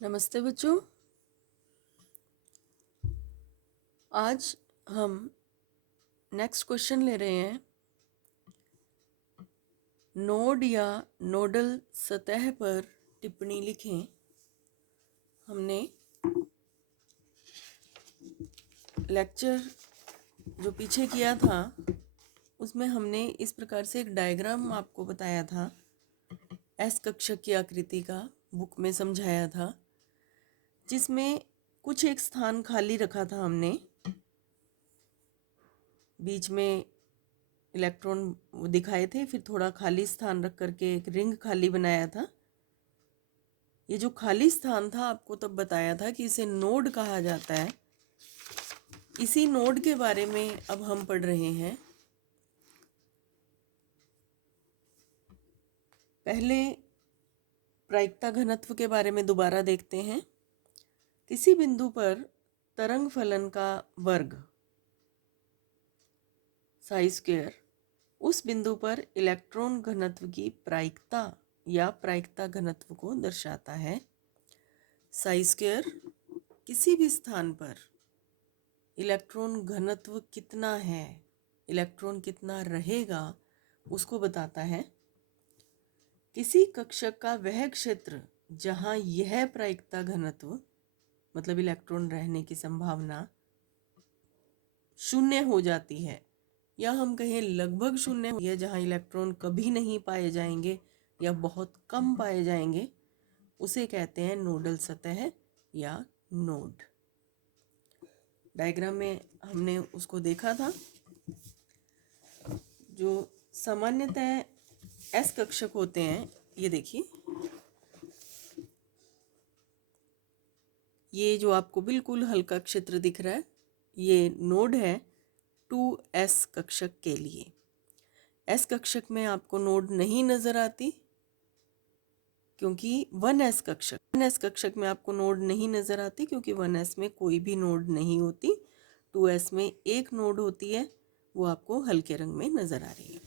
नमस्ते बच्चों। आज हम नेक्स्ट क्वेश्चन ले रहे हैं। नोड या नोडल सतह पर टिप्पणी लिखें। हमने लेक्चर जो पीछे किया था उसमें हमने इस प्रकार से एक डायग्राम आपको बताया था, एस कक्षक की आकृति का बुक में समझाया था, जिसमें कुछ एक स्थान खाली रखा था हमने। बीच में इलेक्ट्रॉन दिखाए थे, फिर थोड़ा खाली स्थान रख करके एक रिंग खाली बनाया था। ये जो खाली स्थान था आपको तब बताया था कि इसे नोड कहा जाता है। इसी नोड के बारे में अब हम पढ़ रहे हैं। पहले प्रायिकता घनत्व के बारे में दोबारा देखते हैं। किसी बिंदु पर तरंग फलन का वर्ग साई स्क्वायर उस बिंदु पर इलेक्ट्रॉन घनत्व की प्रायिकता या प्रायिकता घनत्व को दर्शाता है। साई स्क्वायर किसी भी स्थान पर इलेक्ट्रॉन घनत्व कितना है, इलेक्ट्रॉन कितना रहेगा, उसको बताता है। किसी कक्षक का वह क्षेत्र जहां यह प्रायिकता घनत्व मतलब इलेक्ट्रॉन रहने की संभावना शून्य हो जाती है, या हम कहें लगभग शून्य है, जहां इलेक्ट्रॉन कभी नहीं पाए जाएंगे या बहुत कम पाए जाएंगे, उसे कहते हैं नोडल सतह या नोड। डायग्राम में हमने उसको देखा था। जो सामान्यतः एस कक्षक होते हैं, ये देखिए, ये जो आपको बिल्कुल हल्का क्षेत्र दिख रहा है, ये नोड है 2s कक्षक के लिए। एस कक्षक में आपको नोड नहीं नजर आती, क्योंकि 1s कक्षक में आपको नोड नहीं नजर आती, क्योंकि 1s में कोई भी नोड नहीं होती। 2s में एक नोड होती है, वो आपको हल्के रंग में नजर आ रही है।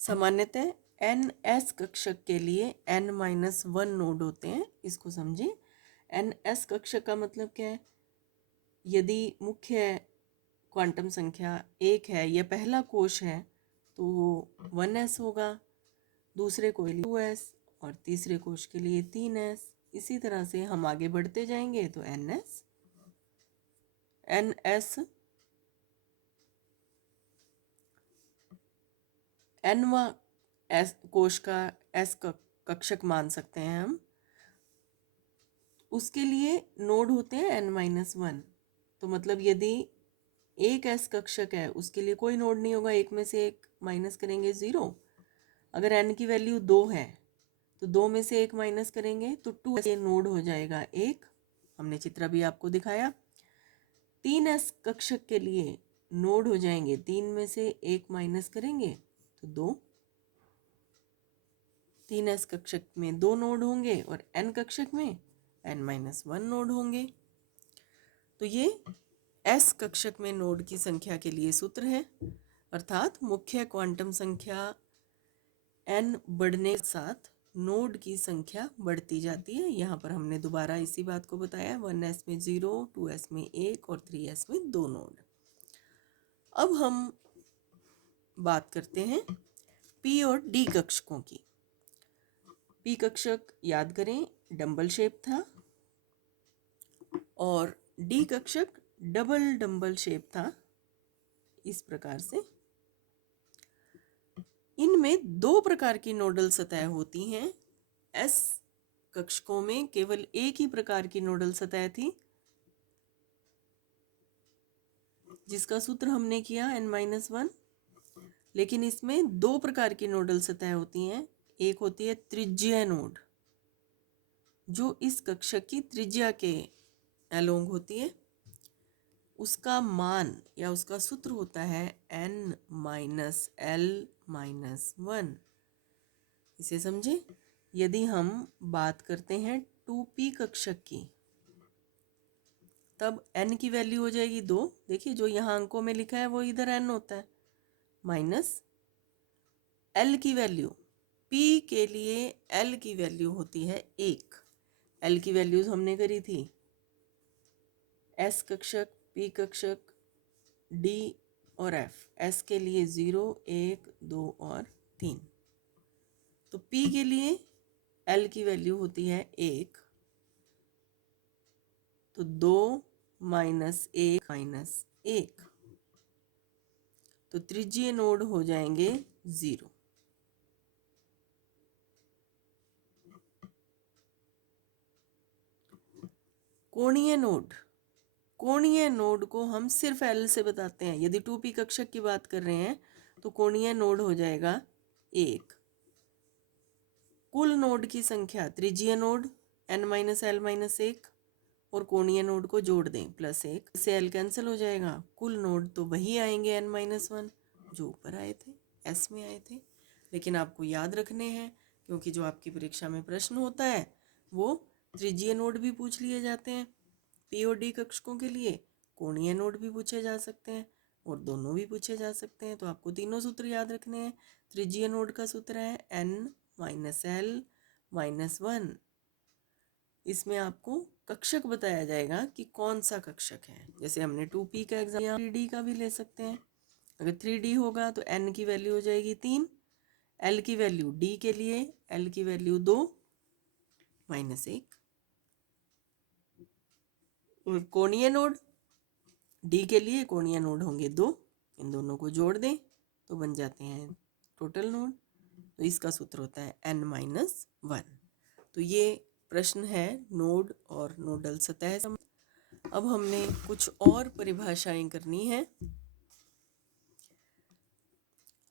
सामान्यतः ns कक्षक के लिए n-1 नोड होते हैं। इसको समझें। ns कक्षक का मतलब क्या है? यदि मुख्य क्वांटम संख्या 1 है या पहला कोश है तो वो 1s होगा, दूसरे को 2s और तीसरे कोश के लिए 3s। इसी तरह से हम आगे बढ़ते जाएंगे तो ns nवां एस कोश का एस कक्षक मान सकते हैं हम। उसके लिए नोड होते हैं n-1। तो मतलब यदि एक एस कक्षक है, उसके लिए कोई नोड नहीं होगा, एक में से एक माइनस करेंगे 0। अगर n की वैल्यू 2 है तो 2 में से एक माइनस करेंगे तो 2 ये नोड हो जाएगा 1। हमने चित्र भी आपको दिखाया। 3s कक्षक के लिए नोड हो जाएंगे, 3 में से एक माइनस करेंगे तो 2। 3s कक्षक में 2 नोड होंगे और n कक्षक में n-1 नोड होंगे। तो ये s कक्षक में नोड की संख्या के लिए सूत्र है, अर्थात मुख्य क्वांटम संख्या n बढ़ने के साथ नोड की संख्या बढ़ती जाती है। यहाँ पर हमने दोबारा इसी बात को बताया। 1s में 0, 2s में 1 और 3s में 2 नोड। अब हम बात करते हैं p और d कक्षकों की। p कक्षक याद करें डंबल शेप था और d कक्षक डबल डंबल शेप था। इस प्रकार से इनमें 2 प्रकार की नोडल सतह होती हैं। एस कक्षकों में केवल एक ही प्रकार की नोडल सतह थी, जिसका सूत्र हमने किया n-1। लेकिन इसमें 2 प्रकार की नोडल सतह होती हैं। एक होती है त्रिज्यीय नोड, जो इस कक्षक की त्रिज्या के अलोंग होती है। उसका मान या उसका सूत्र होता है n-l-1। इसे समझे। यदि हम बात करते हैं 2p कक्षक की, तब n की वैल्यू हो जाएगी 2। देखिए जो यहाँ अंकों में लिखा है वो इधर n होता है, माइनस l की वैल्यू, p के लिए l की वैल्यू होती है 1। एल की वैल्यूज हमने करी थी, एस कक्षक, पी कक्षक, डी और एफ। एस के लिए 0, 1, 2 और 3। तो पी के लिए एल की वैल्यू होती है 1, तो 2 माइनस 1 माइनस 1, तो त्रिज्यीय नोड हो जाएंगे 0। कोणीय नोड, कोणीय नोड को हम सिर्फ एल से बताते हैं। यदि 2p कक्षक की बात कर रहे हैं तो कोणीय नोड हो जाएगा 1। कुल नोड की संख्या, त्रिज्यीय node n minus l minus 1 और कोणीय नोड को जोड़ दें +1, इससे एल कैंसिल हो जाएगा। कुल नोड तो वही आएंगे n माइनस 1 जो ऊपर आए थे, एस में आए थे। लेकिन आपको याद रखने हैं, क्योंकि जो आपकी परीक्षा में प्रश्न होता है वो त्रिज्यीय नोड भी पूछ लिए जाते हैं। पी और डी कक्षकों के लिए कोणीय नोड भी पूछे जा सकते हैं और दोनों भी पूछे जा सकते हैं। तो आपको तीनों सूत्र याद रखने हैं। त्रिज्यीय नोड का सूत्र है n माइनस एल माइनस 1। इसमें आपको कक्षक बताया जाएगा कि कौन सा कक्षक है। जैसे हमने 2p का एग्जाम 3d का भी ले सकते हैं। अगर 3d होगा तो n की वैल्यू हो जाएगी 3, l की वैल्यू d के लिए l की वैल्यू 2 माइनस 1, और कोणीय नोड d के लिए कोणीय नोड होंगे 2। इन दोनों को जोड़ दें तो बन जाते हैं टोटल नोड। तो इसका सूत्र होता है n माइनस 1। तो ये प्रश्न है नोड और नोडल सतह। अब हमने कुछ और परिभाषाएं करनी है।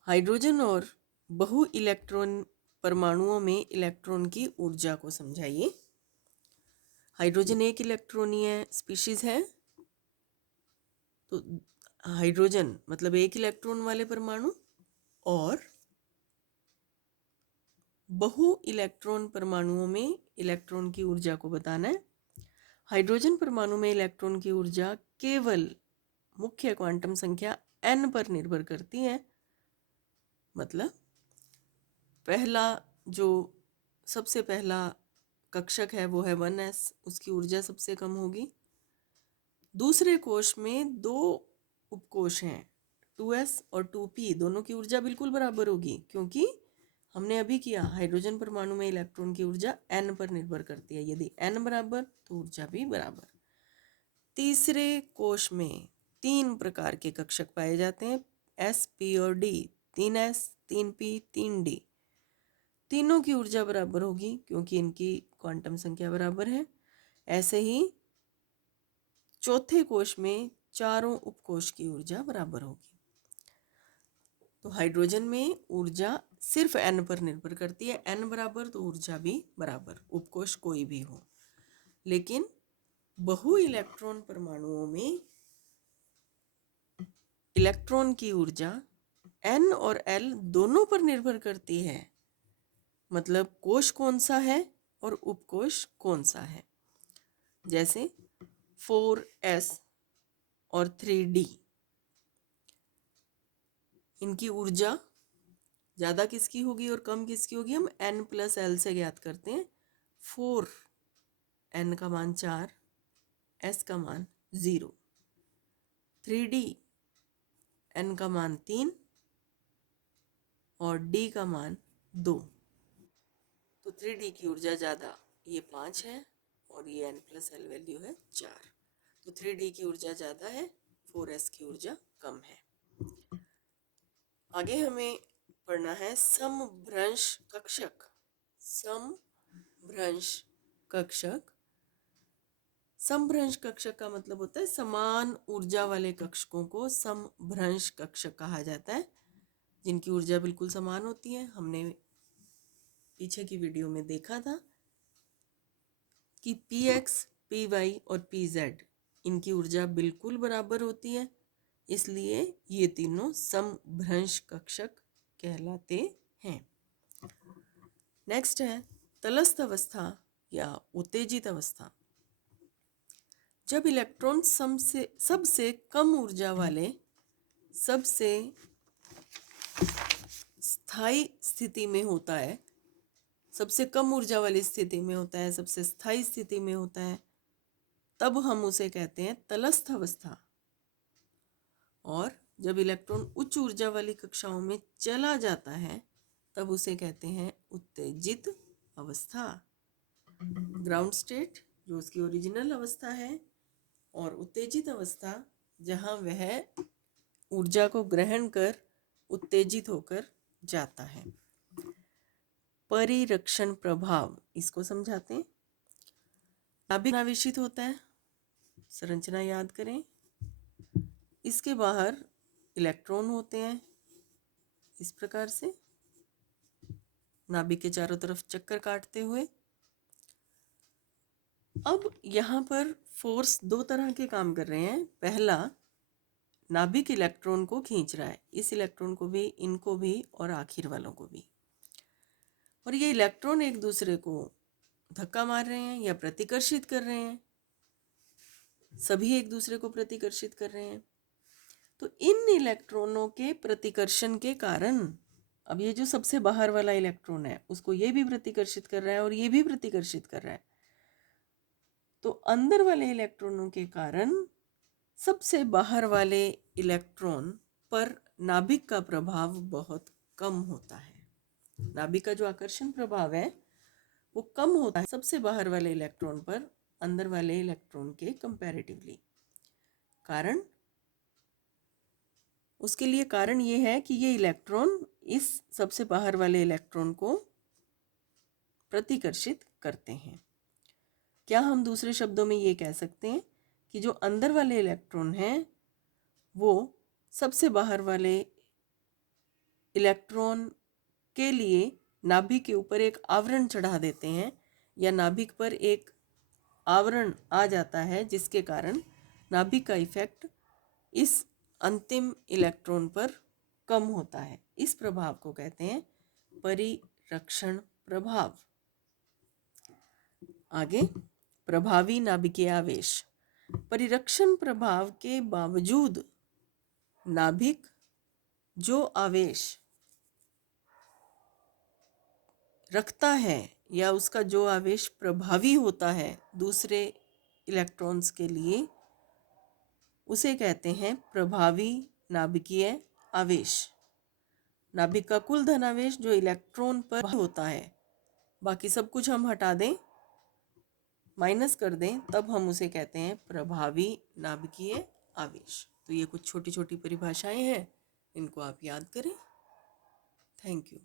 हाइड्रोजन और बहु इलेक्ट्रॉन परमाणुओं में इलेक्ट्रॉन की ऊर्जा को समझाइए। हाइड्रोजन एक इलेक्ट्रॉनीय स्पीशीज है, तो हाइड्रोजन मतलब एक इलेक्ट्रॉन वाले परमाणु, और बहु इलेक्ट्रॉन परमाणुओं में इलेक्ट्रॉन की ऊर्जा को बताना है। हाइड्रोजन परमाणु में इलेक्ट्रॉन की ऊर्जा केवल मुख्य क्वांटम संख्या n पर निर्भर करती है। मतलब पहला जो सबसे पहला कक्षक है वो है 1s, उसकी ऊर्जा सबसे कम होगी। दूसरे कोश में 2 उपकोश हैं 2s और 2p, दोनों की ऊर्जा बिल्कुल बराबर होगी, क्योंकि हमने अभी किया हाइड्रोजन परमाणु में इलेक्ट्रॉन की ऊर्जा n पर निर्भर करती है। यदि n बराबर तो ऊर्जा भी बराबर। तीसरे कोश में 3 प्रकार के कक्षक पाए जाते हैं, s, p और d। 3s, 3p, 3d, तीनों की ऊर्जा बराबर होगी क्योंकि इनकी क्वांटम संख्या बराबर है। ऐसे ही चौथे कोश में चारों उपकोश की ऊर्जा बराबर होगी। तो हाइड्रोजन में ऊर्जा सिर्फ n पर निर्भर करती है, n बराबर तो ऊर्जा भी बराबर, उपकोश कोई भी हो। लेकिन बहु इलेक्ट्रॉन परमाणुओं में इलेक्ट्रॉन की ऊर्जा n और l दोनों पर निर्भर करती है। मतलब कोश कौन सा है और उपकोश कौन सा है। जैसे 4s और 3d, इनकी ऊर्जा ज़्यादा किसकी होगी और कम किसकी होगी, हम n प्लस एल से ज्ञात करते हैं। 4, n का मान 4, s का मान 0, 3d, n का मान 3 और d का मान 2। तो 3d की ऊर्जा ज़्यादा, ये 5 है, और ये n प्लस एल वैल्यू है 4। तो 3d की ऊर्जा ज़्यादा है, 4s की ऊर्जा कम है। आगे हमें पढ़ना है समभ्रंश कक्षक। समभ्रंश कक्षक, समभ्रंश कक्षक का मतलब होता है समान ऊर्जा वाले कक्षकों को समभ्रंश कक्षक कहा जाता है, जिनकी ऊर्जा बिल्कुल समान होती है। हमने पीछे की वीडियो में देखा था कि px, py और pz इनकी ऊर्जा बिल्कुल बराबर होती है, इसलिए ये तीनों समभ्रंश कक्षक कहलाते हैं। नेक्स्ट है तलस्थ अवस्था या उत्तेजित अवस्था। जब इलेक्ट्रॉन सबसे कम ऊर्जा वाले सबसे स्थायी स्थिति में होता है सबसे कम ऊर्जा वाली स्थिति में होता है, सबसे स्थायी स्थिति में होता है, तब हम उसे कहते हैं तलस्थ अवस्था। और जब इलेक्ट्रॉन उच्च ऊर्जा वाली कक्षाओं में चला जाता है तब उसे कहते हैं उत्तेजित अवस्था। ग्राउंड स्टेट जो उसकी ओरिजिनल अवस्था है, और उत्तेजित अवस्था जहाँ वह ऊर्जा को ग्रहण कर उत्तेजित होकर जाता है। परिरक्षण प्रभाव, इसको समझाते हैं। नाभिक आवेशित होता है, संरचना याद करें। इसके बाहर इलेक्ट्रॉन होते हैं इस प्रकार से, नाभिक के चारों तरफ चक्कर काटते हुए। अब यहाँ पर फोर्स दो तरह के काम कर रहे हैं। पहला, नाभिक इलेक्ट्रॉन को खींच रहा है, इस इलेक्ट्रॉन को भी, इनको भी और आखिर वालों को भी। और ये इलेक्ट्रॉन एक दूसरे को धक्का मार रहे हैं या प्रतिकर्षित कर रहे हैं, सभी एक दूसरे को प्रतिकर्षित कर रहे हैं। तो इन इलेक्ट्रॉनों के प्रतिकर्षण के कारण, अब ये जो सबसे बाहर वाला इलेक्ट्रॉन है उसको ये भी प्रतिकर्षित कर रहा है और ये भी प्रतिकर्षित कर रहा है। तो अंदर वाले इलेक्ट्रॉनों के कारण सबसे बाहर वाले इलेक्ट्रॉन पर नाभिक का प्रभाव बहुत कम होता है। नाभिक का जो आकर्षण प्रभाव है वो कम होता है सबसे बाहर वाले इलेक्ट्रॉन पर अंदर वाले इलेक्ट्रॉन के कंपैरेटिवली। कारण, उसके लिए कारण ये है कि ये इलेक्ट्रॉन इस सबसे बाहर वाले इलेक्ट्रॉन को प्रतिकर्षित करते हैं। क्या हम दूसरे शब्दों में ये कह सकते हैं कि जो अंदर वाले इलेक्ट्रॉन हैं वो सबसे बाहर वाले इलेक्ट्रॉन के लिए नाभिक के ऊपर एक आवरण चढ़ा देते हैं, या नाभिक पर एक आवरण आ जाता है जिसके कारण नाभिक का इफेक्ट इस अंतिम इलेक्ट्रॉन पर कम होता है। इस प्रभाव को कहते हैं परिरक्षण प्रभाव। आगे, प्रभावी नाभिकीय आवेश। परिरक्षण प्रभाव के बावजूद नाभिक जो आवेश रखता है या उसका जो आवेश प्रभावी होता है दूसरे इलेक्ट्रॉन्स के लिए, उसे कहते हैं प्रभावी नाभिकीय आवेश। नाभिक का कुल धनावेश जो इलेक्ट्रॉन पर होता है, बाकी सब कुछ हम हटा दें, माइनस कर दें, तब हम उसे कहते हैं प्रभावी नाभिकीय आवेश। तो ये कुछ छोटी छोटी परिभाषाएं हैं, इनको आप याद करें। Thank you.